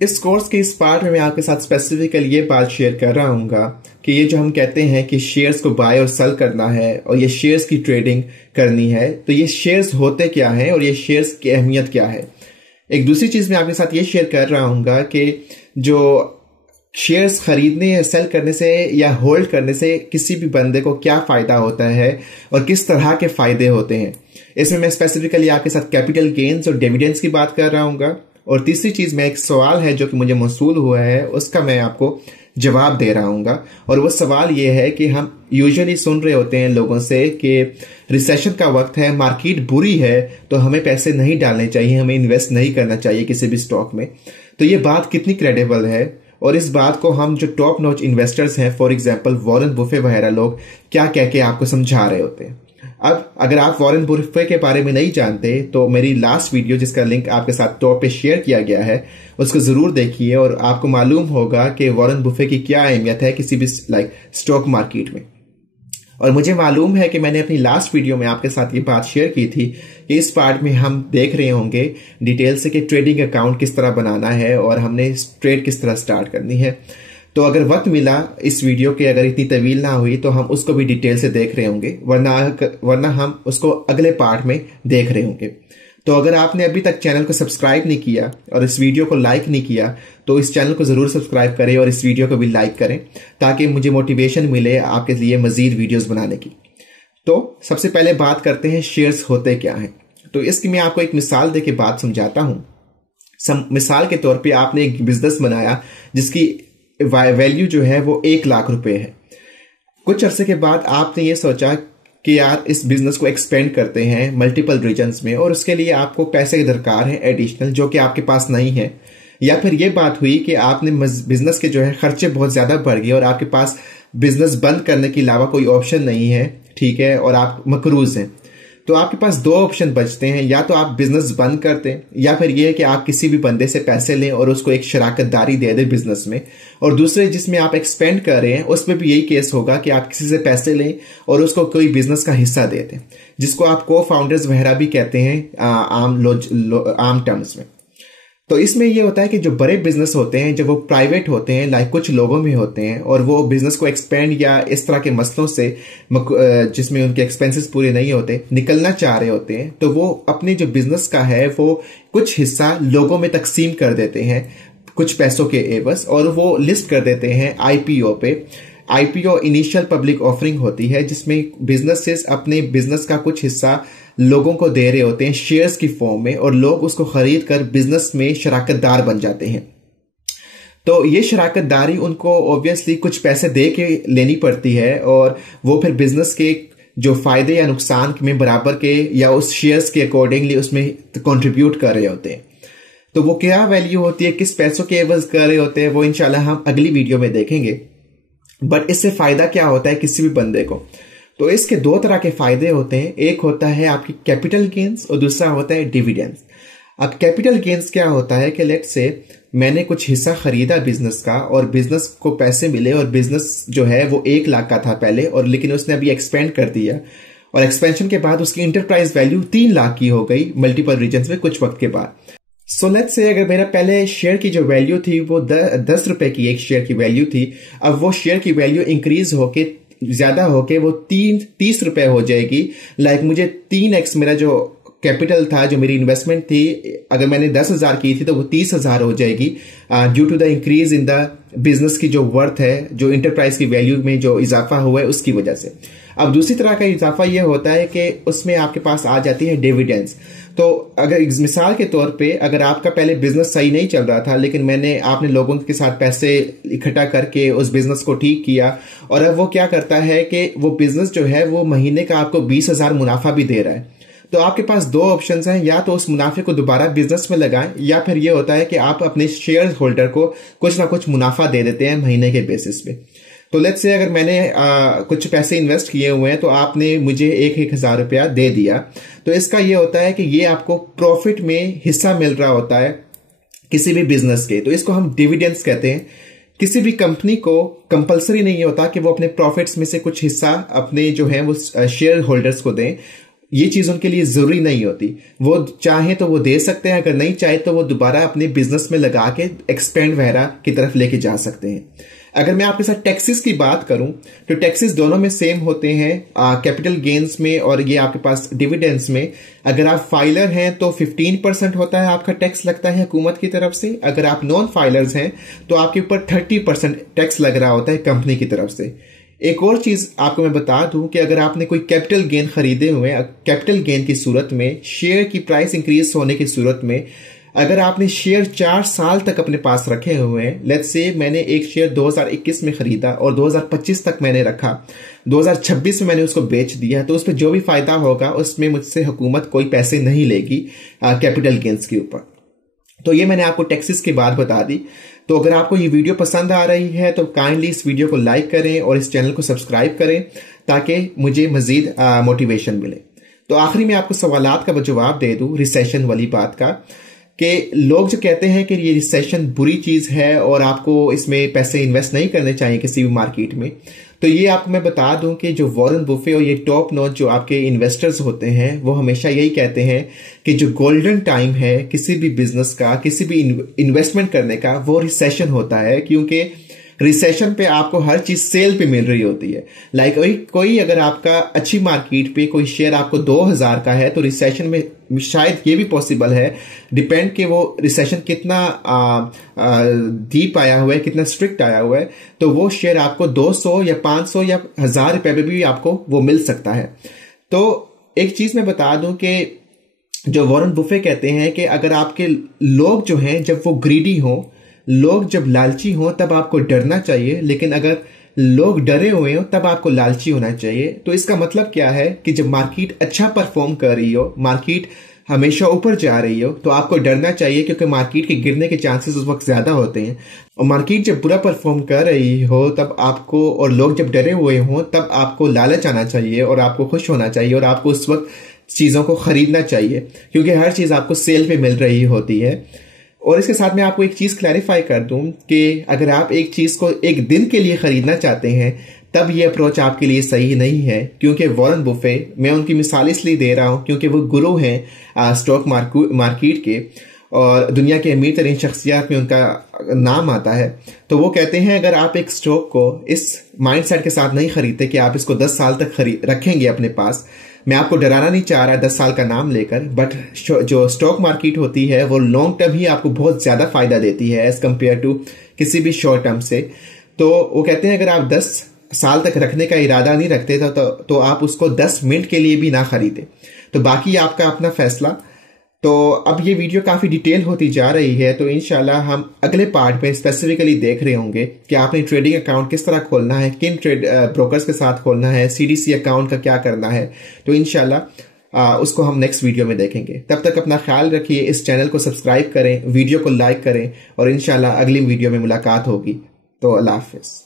इस कोर्स के इस पार्ट में मैं आपके साथ स्पेसिफिकली ये बात शेयर कर रहा हूँ कि ये जो हम कहते हैं कि शेयर्स को बाय और सेल करना है और ये शेयर्स की ट्रेडिंग करनी है, तो ये शेयर्स होते क्या हैं और ये शेयर्स की अहमियत क्या है। एक दूसरी चीज़ मैं आपके साथ ये शेयर कर रहा हूँ कि जो शेयर्स खरीदने या सेल करने से या होल्ड करने से किसी भी बंदे को क्या फ़ायदा होता है और किस तरह के फ़ायदे होते हैं। इसमें मैं स्पेसिफिकली आपके साथ कैपिटल गेन्स और डिविडेंड्स की बात कर रहा हूँ। और तीसरी चीज़ में एक सवाल है जो कि मुझे मौसूल हुआ है, उसका मैं आपको जवाब दे रहा हूँ। और वो सवाल ये है कि हम यूजुअली सुन रहे होते हैं लोगों से कि रिसेशन का वक्त है, मार्केट बुरी है, तो हमें पैसे नहीं डालने चाहिए, हमें इन्वेस्ट नहीं करना चाहिए किसी भी स्टॉक में। तो ये बात कितनी क्रेडिबल है और इस बात को हम जो टॉप नॉच इन्वेस्टर्स हैं, फॉर एग्जांपल वॉरेन बुफे वगैरह लोग क्या कह के आपको समझा रहे होते हैं। अब अगर आप वॉरेन बुफे के बारे में नहीं जानते तो मेरी लास्ट वीडियो जिसका लिंक आपके साथ टॉप पे शेयर किया गया है उसको जरूर देखिए और आपको मालूम होगा कि वॉरेन बुफे की क्या अहमियत है किसी भी स्टॉक मार्केट में। और मुझे मालूम है कि मैंने अपनी लास्ट वीडियो में आपके साथ ये बात शेयर की थी कि इस पार्ट में हम देख रहे होंगे डिटेल से कि ट्रेडिंग अकाउंट किस तरह बनाना है और हमने ट्रेड किस तरह स्टार्ट करनी है। तो अगर वक्त मिला इस वीडियो के, अगर इतनी तवील ना हुई तो हम उसको भी डिटेल से देख रहे होंगे, वरना हम उसको अगले पार्ट में देख रहे होंगे। तो अगर आपने अभी तक चैनल को सब्सक्राइब नहीं किया और इस वीडियो को लाइक नहीं किया तो इस चैनल को जरूर सब्सक्राइब करें और इस वीडियो को भी लाइक करें ताकि मुझे मोटिवेशन मिले आपके लिए मजीद वीडियोस बनाने की। तो सबसे पहले बात करते हैं शेयर्स होते क्या हैं। तो इसकी मैं आपको एक मिसाल देके बात समझाता हूँ। मिसाल के तौर पर आपने एक बिजनेस बनाया जिसकी वैल्यू जो है वो 1 लाख रुपए है। कुछ अरसे के बाद आपने ये सोचा कि यार इस बिजनेस को एक्सपेंड करते हैं मल्टीपल रीजन्स में और उसके लिए आपको पैसे की दरकार है एडिशनल, जो कि आपके पास नहीं है। या फिर ये बात हुई कि आपने बिजनेस के जो है खर्चे बहुत ज्यादा बढ़ गए और आपके पास बिजनेस बंद करने के अलावा कोई ऑप्शन नहीं है, ठीक है, और आप मकरूज हैं। तो आपके पास 2 ऑप्शन बचते हैं, या तो आप बिजनेस बंद करते हैं या फिर ये है कि आप किसी भी बंदे से पैसे लें और उसको एक शराकतदारी दे दें बिजनेस में। और दूसरे जिसमें आप एक्सपेंड कर रहे हैं उसमें भी यही केस होगा कि आप किसी से पैसे लें और उसको कोई बिजनेस का हिस्सा दे दें, जिसको आप को फाउंडर्स वगैरह भी कहते हैं आम टर्म्स में। तो इसमें ये होता है कि जो बड़े बिजनेस होते हैं जब वो प्राइवेट होते हैं, लाइक कुछ लोगों में होते हैं, और वो बिजनेस को एक्सपेंड या इस तरह के मसलों से जिसमें उनके एक्सपेंसेस पूरे नहीं होते निकलना चाह रहे होते हैं, तो वो अपने जो बिजनेस का है वो कुछ हिस्सा लोगों में तकसीम कर देते हैं कुछ पैसों के एवज, और वो लिस्ट कर देते हैं आईपीओ पे। आईपीओ इनिशियल पब्लिक ऑफरिंग होती है जिसमें बिजनेसेस अपने बिजनेस का कुछ हिस्सा लोगों को दे रहे होते हैं शेयर्स की फॉर्म में, और लोग उसको खरीद कर बिजनेस में शराकतदार बन जाते हैं। तो ये शराकतदारी उनको ऑब्वियसली कुछ पैसे दे के लेनी पड़ती है और वो फिर बिजनेस के जो फायदे या नुकसान में बराबर के या उस शेयर्स के अकॉर्डिंगली उसमें कंट्रीब्यूट कर रहे होते हैं। तो वो क्या वैल्यू होती है, किस पैसों के एवज कर रहे होते हैं, वो इंशाल्लाह हम अगली वीडियो में देखेंगे। बट इससे फायदा क्या होता है किसी भी बंदे को, तो इसके 2 तरह के फायदे होते हैं। एक होता है आपकी कैपिटल गेन्स और दूसरा होता है डिविडेंड्स। अब कैपिटल गेन्स क्या होता है कि लेट्स से मैंने कुछ हिस्सा खरीदा बिजनेस का और बिजनेस को पैसे मिले और बिजनेस जो है वो 1 लाख का था पहले, और लेकिन उसने अभी एक्सपेंड कर दिया और एक्सपेंशन के बाद उसकी इंटरप्राइज वैल्यू 3 लाख की हो गई मल्टीपल रीजन्स में कुछ वक्त के बाद। सो लेट्स से अगर मेरा पहले शेयर की जो वैल्यू थी वो 10 रुपए की एक शेयर की वैल्यू थी, अब वो शेयर की वैल्यू इंक्रीज होके ज्यादा होके वो 30 रुपए हो जाएगी। लाइक मुझे 3x मेरा जो कैपिटल था, जो मेरी इन्वेस्टमेंट थी, अगर मैंने 10,000 की थी तो वो 30,000 हो जाएगी due to the increase in the business की जो वर्थ है, जो इंटरप्राइज की वैल्यू में जो इजाफा हुआ है उसकी वजह से। अब दूसरी तरह का इजाफा यह होता है कि उसमें आपके पास आ जाती है डिविडेंड्स। तो अगर मिसाल के तौर पे अगर आपका पहले बिजनेस सही नहीं चल रहा था लेकिन आपने लोगों के साथ पैसे इकट्ठा करके उस बिजनेस को ठीक किया, और अब वो क्या करता है कि वो बिजनेस जो है वो महीने का आपको 20,000 मुनाफा भी दे रहा है, तो आपके पास 2 ऑप्शंस हैं, या तो उस मुनाफे को दोबारा बिजनेस में लगाएं या फिर ये होता है कि आप अपने शेयर होल्डर को कुछ ना कुछ मुनाफा दे देते हैं महीने के बेसिस पे। तो लेट्स से अगर मैंने कुछ पैसे इन्वेस्ट किए हुए हैं तो आपने मुझे 1,000 रुपया दे दिया, तो इसका ये होता है कि ये आपको प्रॉफिट में हिस्सा मिल रहा होता है किसी भी बिजनेस के, तो इसको हम डिविडेंड्स कहते हैं। किसी भी कंपनी को कंपलसरी नहीं होता कि वो अपने प्रॉफिट्स में से कुछ हिस्सा अपने जो है वो शेयर होल्डर्स को दें, ये चीज उनके लिए जरूरी नहीं होती। वो चाहे तो वो दे सकते हैं, अगर नहीं चाहे तो वो दोबारा अपने बिजनेस में लगा के एक्सपेंड वगैरह की तरफ लेके जा सकते हैं। अगर मैं आपके साथ टैक्सेस की बात करूं तो टैक्सेस दोनों में सेम होते हैं, कैपिटल गेन्स में और ये आपके पास डिविडेंड्स में। अगर आप फाइलर हैं तो 15% होता है आपका टैक्स लगता है हुकूमत की तरफ से। अगर आप नॉन फाइलर्स हैं तो आपके ऊपर 30% टैक्स लग रहा होता है कंपनी की तरफ से। एक और चीज आपको मैं बता दूं कि अगर आपने कोई कैपिटल गेन खरीदे हुए, कैपिटल गेन की सूरत में, शेयर की प्राइस इंक्रीज होने की सूरत में, अगर आपने शेयर 4 साल तक अपने पास रखे हुए हैं, लेट्स से मैंने एक शेयर 2021 में खरीदा और 2025 तक मैंने रखा, 2026 में मैंने उसको बेच दिया, तो उस पर जो भी फायदा होगा उसमें मुझसे हुकूमत कोई पैसे नहीं लेगी कैपिटल गेन्स के ऊपर। तो ये मैंने आपको टैक्सेस की बात बता दी। तो अगर आपको ये वीडियो पसंद आ रही है तो काइंडली इस वीडियो को लाइक करें और इस चैनल को सब्सक्राइब करें ताकि मुझे मजीद मोटिवेशन मिले। तो आखिरी में आपको सवालात का जवाब दे दूं रिसेशन वाली बात का, कि लोग जो कहते हैं कि ये रिसेशन बुरी चीज है और आपको इसमें पैसे इन्वेस्ट नहीं करने चाहिए किसी भी मार्केट में, तो ये आपको मैं बता दूं कि जो वॉरेन बुफे और ये टॉप नॉच जो आपके इन्वेस्टर्स होते हैं वो हमेशा यही कहते हैं कि जो गोल्डन टाइम है किसी भी बिजनेस का, किसी भी इन्वेस्टमेंट करने का, वो रिसेशन होता है। क्योंकि रिसेशन पे आपको हर चीज सेल पे मिल रही होती है। लाइक कोई अगर आपका अच्छी मार्केट पे कोई शेयर आपको 2000 का है तो रिसेशन में शायद ये भी पॉसिबल है, डिपेंड कि वो रिसेशन कितना डीप आया हुआ है, कितना स्ट्रिक्ट आया हुआ है, तो वो शेयर आपको 200 या 500 या 1000 रुपए पे भी आपको वो मिल सकता है। तो एक चीज मैं बता दूं कि जो वॉरेन बुफे कहते हैं कि अगर आपके लोग जो हैं जब वो ग्रीडी हों, लोग जब लालची हों तब आपको डरना चाहिए, लेकिन अगर लोग डरे हुए हो तब आपको लालची होना चाहिए। तो इसका मतलब क्या है कि जब मार्केट अच्छा परफॉर्म कर रही हो, मार्केट हमेशा ऊपर जा रही हो, तो आपको डरना चाहिए क्योंकि मार्केट के गिरने के चांसेस उस वक्त ज्यादा होते हैं। और मार्केट जब बुरा परफॉर्म कर रही हो तब आपको, और लोग जब डरे हुए हों, तब आपको लालच आना चाहिए और आपको खुश होना चाहिए और आपको उस वक्त चीजों को खरीदना चाहिए क्योंकि हर चीज आपको सेल पे मिल रही होती है। और इसके साथ मैं आपको एक चीज क्लैरिफाई कर दूं कि अगर आप एक चीज को एक दिन के लिए खरीदना चाहते हैं तब ये अप्रोच आपके लिए सही नहीं है, क्योंकि वॉरेन बुफे, मैं उनकी मिसाल इसलिए दे रहा हूं क्योंकि वो गुरु हैं स्टॉक मार्केट के और दुनिया के अमीर तरीन शख्सियत में उनका नाम आता है। तो वो कहते हैं अगर आप एक स्टॉक को इस माइंडसेट के साथ नहीं खरीदते कि आप इसको 10 साल तक रखेंगे अपने पास, मैं आपको डराना नहीं चाह रहा 10 साल का नाम लेकर, बट जो स्टॉक मार्केट होती है वो लॉन्ग टर्म ही आपको बहुत ज्यादा फायदा देती है एज कंपेयर टू किसी भी शॉर्ट टर्म से। तो वो कहते हैं अगर आप 10 साल तक रखने का इरादा नहीं रखते तो आप उसको 10 मिनट के लिए भी ना खरीदे। तो बाकी आपका अपना फैसला। तो अब ये वीडियो काफी डिटेल होती जा रही है, तो इंशाल्लाह हम अगले पार्ट में स्पेसिफिकली देख रहे होंगे कि आपने ट्रेडिंग अकाउंट किस तरह खोलना है, किन ब्रोकर्स के साथ खोलना है, सीडीसी अकाउंट का क्या करना है। तो इंशाल्लाह उसको हम नेक्स्ट वीडियो में देखेंगे। तब तक अपना ख्याल रखिए, इस चैनल को सब्सक्राइब करें, वीडियो को लाइक करें और इंशाल्लाह अगली वीडियो में मुलाकात होगी। तो अल्लाह हाफिज।